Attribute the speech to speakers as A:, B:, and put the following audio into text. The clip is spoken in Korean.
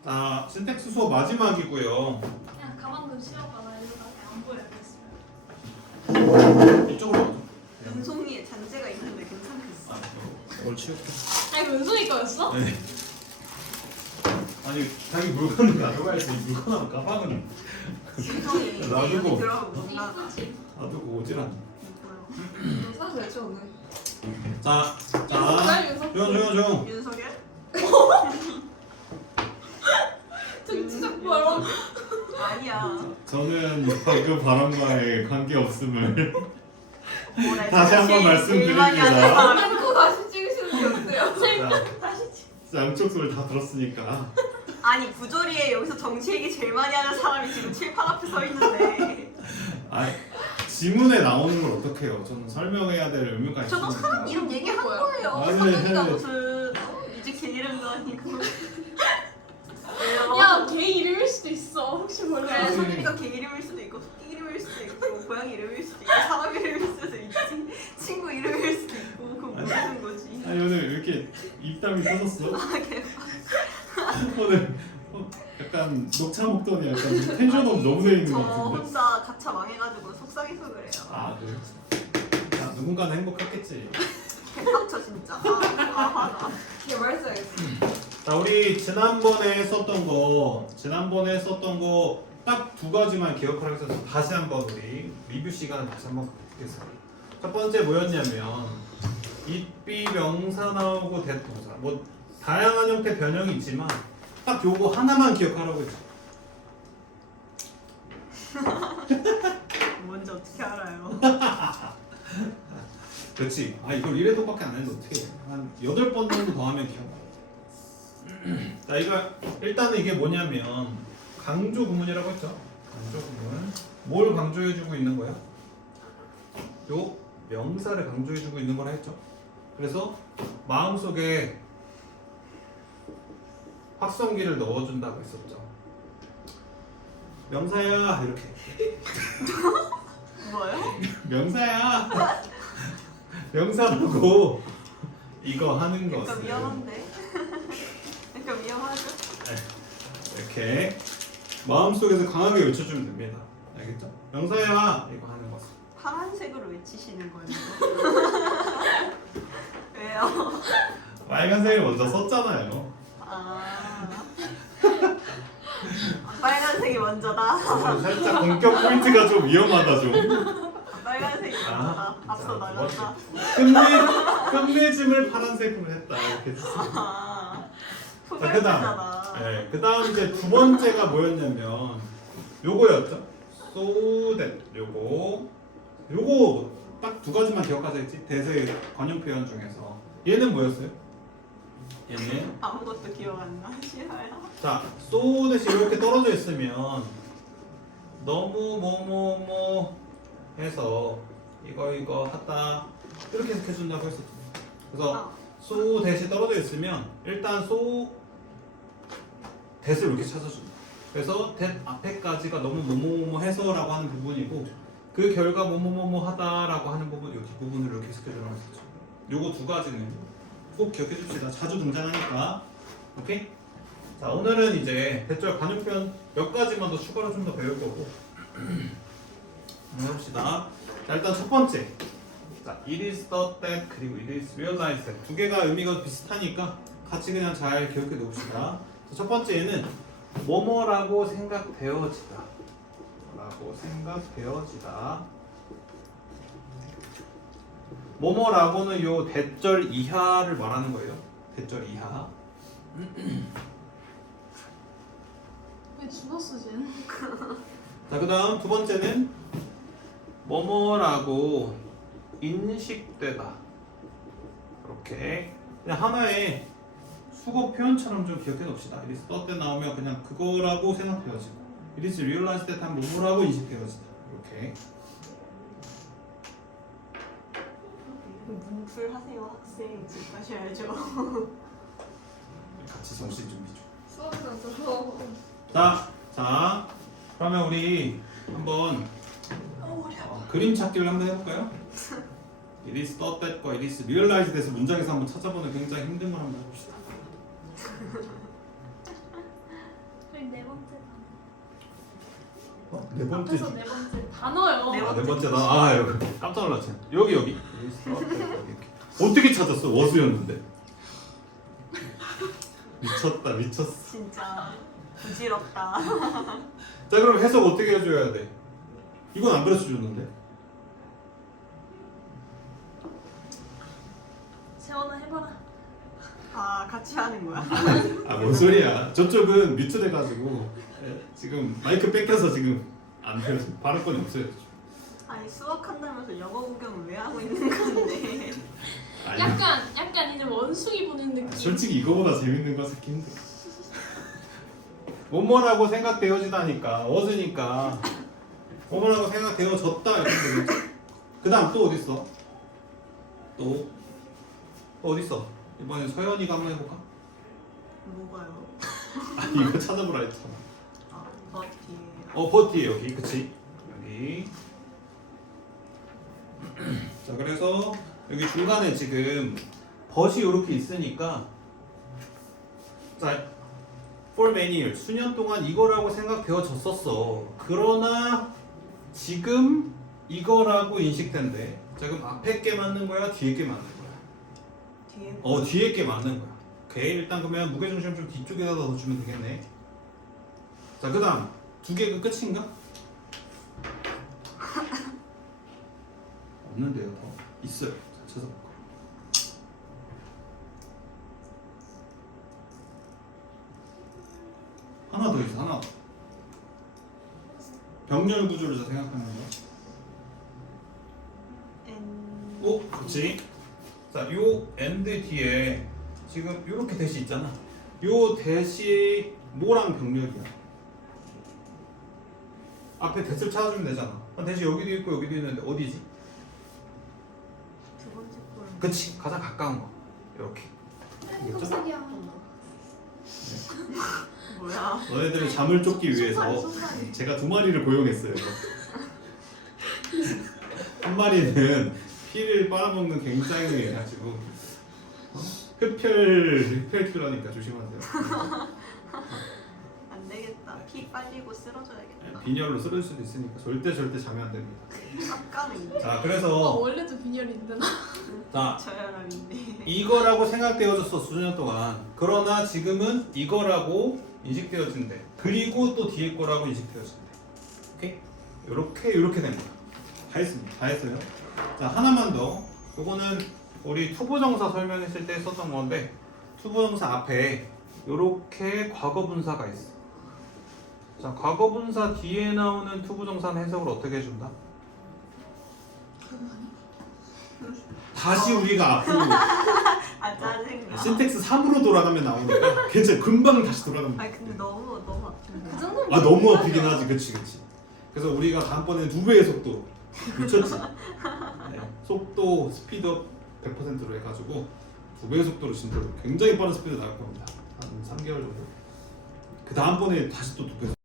A: 자, 신텍스 수업 마지막이고요.
B: 그냥 가만둬 쉬어봐. 나 이거 나한테 안 보여.
A: 이쪽으로 와줘.
C: 은송이에 잔재가 있는데 괜찮겠어.
A: 뭘 치울게.
B: 아니 은솔이 거였어?
A: 네. 아니, 자기 물건을 가져가야지. 물건 하면 가방은
C: 은송이
A: 놔두고.
C: 들어가면 못 나가.
B: 이쁘지?
A: 놔두고 오질 않네.
B: 너 사실 왜 오늘?
A: 자,
B: 빨리 윤석.
A: 조용.
C: 윤석열?
B: 등치적 봐라.
C: 아니야.
A: 저는 그 발언과의 관계없음을
C: 뭐래,
A: 다시 한번
C: 제일
A: 말씀드립니다.
C: 많이 하는 사람.
B: 그거 다시 찍으시는 게 어때요?
A: 자,
B: 다시 찍.
A: 양쪽 소리를 다 들었으니까.
C: 아니 부조리에 여기서 정치 얘기 제일 많이 하는 사람이 지금 칠판 앞에 서 있는데
A: 아, 지문에 나오는 걸 어떻게 해요? 저는 설명해야 될 의무가
C: 저도
A: 있으니까.
C: 사람 이름 얘기한
B: 뭐야?
C: 거예요.
A: 아니,
C: 성현이가
A: 아니.
C: 무슨 이제 걔 이름도 아니고.
B: 야, 걔 이름일 수도 있어. 혹시 몰라.
C: 그래 성현이가 걔 이름일 수도 있고 토끼 이름일 수도 있고 고양이 이름일 수도 있고 사람 이름일 수도 있지 친구 이름일 수도 있고 그거 모르는 거지.
A: 아니 오늘 왜 이렇게 입담이 터졌어?
C: 아 개빡.
A: 오늘 약간 녹차 먹더니 약간 지금 텐션업 너무 돼 있는
C: 저
A: 것 같은데?
C: 혼자 가차 망해가지고 속상해서 그래요.
A: 아 그래요? 자, 누군가는 행복했겠지.
C: 개빡쳐 진짜. 화나.
B: 걔 말써야겠어.
A: 자, 우리 지난번에 했었던 거 딱 두 가지만 기억하라고 해서 다시 한번 우리 리뷰 시간을 다시 한번 갖겠습니다. 첫 번째 뭐였냐면 입비 명사 나오고 대동사 뭐 다양한 형태 변형이 있지만 딱 요거 하나만 기억하라고 했죠.
C: 뭔지 어떻게 알아요?
A: 그렇지. 아 이걸 1회독밖에 안 했는데 어떻게 해. 한 8번 정도 더 하면 기억나. 자 이거 일단은 이게 뭐냐면 강조 구문이라고 했죠. 강조 구문. 뭘 강조해주고 있는 거야? 요 명사를 강조해주고 있는 거라 했죠. 그래서 마음속에 확성기를 넣어준다고 했었죠. 명사야 이렇게.
C: 뭐요?
A: 명사야. 명사라고 이거 하는
C: 약간
A: 것을
C: 위험한데? 약간 위험하죠?
A: 이렇게 마음속에서 강하게 외쳐주면 됩니다. 알겠죠? 명사야 이거 하는 것을.
C: 파란색으로 외치시는 거예요? 왜요?
A: 빨간색을 먼저 썼잖아요.
C: 아 빨간색이 먼저다.
A: 오늘 살짝 공격 포인트가 좀 위험하다 좀.
C: 빨간색이 먼저다. 앞서
A: 자,
C: 나갔다.
A: 끝맺음을 파란색으로 했다 이렇게 했어요.
C: 아
A: 자, 그다음. 네, 그다음 이제 두 번째가 뭐였냐면 요거였죠. So that 요거 딱 두 가지만 기억하자 했지. 대세 관용 표현 중에서 얘는 뭐였어요? 얘는
C: 아무것도 기억 안 나. 싫어요.
A: 자 so that이 이렇게 떨어져 있으면 너무 뭐 해서 이거 하다 이렇게 해석해준다고 했었죠. 그래서 so that이 떨어져 있으면 일단 so that을 이렇게 찾아준다. 그래서 that 앞에까지가 너무 뭐뭐 해서라고 하는 부분이고 그 결과 뭐뭐 하다라고 하는 부분 여기 부분을 이렇게 해석해주는 거죠. 요거 두 가지는 꼭 기억해 줍시다. 자주 등장하니까. 오케이? 자 오늘은 이제 대절 관용 표현 몇 가지만 더 추가로 좀 더 배울 거고 한번 해봅시다. 자 일단 첫 번째 자 it is thought that 그리고 it is realized that 두 개가 의미가 비슷하니까 같이 그냥 잘 기억해 놓읍시다. 첫 번째는 뭐뭐라고 생각되어지다 라고 생각되어지다. 뭐뭐라고는 요 대절 이하를 말하는 거예요. 대절 이하.
B: 왜 죽었어 쟤는?
A: 자, 그 다음 두 번째는 뭐뭐라고 인식되다. 이렇게 그냥 하나의 수거 표현처럼 좀 기억해 놓읍시다. it is thought that 나오면 그냥 그거라고 생각되어지고 it is realized that 하면 뭐뭐라고 인식되어지다. 이렇게.
C: 문풀하세요 학생. 집 가셔야죠.
A: 같이 정신 준비 좀.
B: 수업이나 들어.
A: 자, 그러면 우리 한번 그림 찾기를 한번 해볼까요? It is thought that과 it is realized that에서 문장에서 한번 찾아보는 굉장히 힘든 걸 한번 해봅시다. 네 번째.
B: 앞에서 네 번째 단어요.
C: 네
A: 아, 네 번째 나. 아, 여기 깜짝 놀랐지. 여기 있어. 여기. 어떻게 찾았어? 워수였는데. 미쳤어.
C: 진짜 부질없다.
A: 자, 그럼 해석 어떻게 해줘야 돼? 이건 안 그래서 줬는데.
B: 세원아 해봐라.
C: 아 같이 하는 거야?
A: 아, 뭔 소리야? 저쪽은 뮤트돼가지고 지금 마이크 뺏겨서 지금 안 돼요. 발언권이 없어요.
C: 아니 수학한다면서 영어 구경을 왜 하고 있는 건데?
A: 아니,
B: 약간 이제 원숭이 보는 느낌.
A: 솔직히 이거보다 재밌는 거 찾기 힘들어. 뭐뭐라고 생각되어지다니까 어즈니까 뭐뭐라고 생각되어졌다 이렇게 되겠죠. 그 다음 또 어딨어? 또 어딨어? 이번엔 서연이가 한번 해볼까?
C: 뭐가요?
A: 아, 이거 찾아보라 했잖아.
C: 아 버티.
A: 버티 여기 그치? 여기. 자, 그래서 여기 중간에 지금 벗이 이렇게 있으니까 자, for many years 수년 동안 이거라고 생각되어졌었어. 그러나 지금 이거라고 인식된대. 자, 그럼 앞에 게 맞는 거야? 뒤에 게 맞는 거야?
C: 뒤에.
A: 뒤에 게 맞는 거야. 오케이, 일단 그러면 무게중심 좀 뒤쪽에다 넣어주면 되겠네. 자, 그 다음 두 개가 끝인가? 없는데요, 더 있어요. 자, 찾아볼까? 하나 더 있어, 하나 더. 병렬 구조를 자 생각하는 거. 오, 그렇지. 자, 요 and 뒤에 지금 요렇게 대시 있잖아. 요 대시 뭐랑 병렬이야? 앞에 대시를 찾아주면 되잖아. 대시 여기도 있고 여기도 있는데 어디지?
C: 두 번째 걸.
A: 그치, 가장 가까운 거. 이렇게.
B: 깜짝이야.
C: 뭐야?
A: 너네들을 잠을 쫓기 위해서
C: 손발이.
A: 제가 두 마리를 고용했어요. 한 마리는 피를 빨아먹는 굉장히 해가지고 흡혈 조심하세요.
C: 안 되겠다. 피 빨리고 쓰러져야겠다.
A: 빈혈로 쓰러질 수도 있으니까 절대 자면 안 됩니다.
C: 깜깜이.
A: 자, 그래서
B: 원래도 빈혈인데 나.
A: 자,
C: 저혈압인데.
A: 이거라고 생각되어졌어 수년 동안. 그러나 지금은 이거라고 인식되어진대. 그리고 또 뒤에 거라고 인식되어진대. 오케이? 요렇게 된 거야. 다 했습니다. 다 했어요. 자, 하나만 더. 요거는 우리 투부정사 설명했을 때 썼던 건데 투부정사 앞에 요렇게 과거분사가 있어. 자, 과거분사 뒤에 나오는 투부정사는 해석을 어떻게 해준다? 다시 우리가 앞으로
C: 아 짜증나.
A: 신텍스 3으로 돌아가면 나오니까 괜찮아. 금방 다시 돌아가면
C: 아니 근데 너무 아픈데.
B: 그 정도면.
A: 아, 너무 아프긴 하지. 그치. 그래서 우리가 다음번에 2배의 속도 미쳤지. 네. 속도 스피드업 100%로 해가지고 2배의 속도로 진짜 굉장히 빠른 스피드 나갈 겁니다. 한 3개월 정도. 그 다음번에 다시 또 2배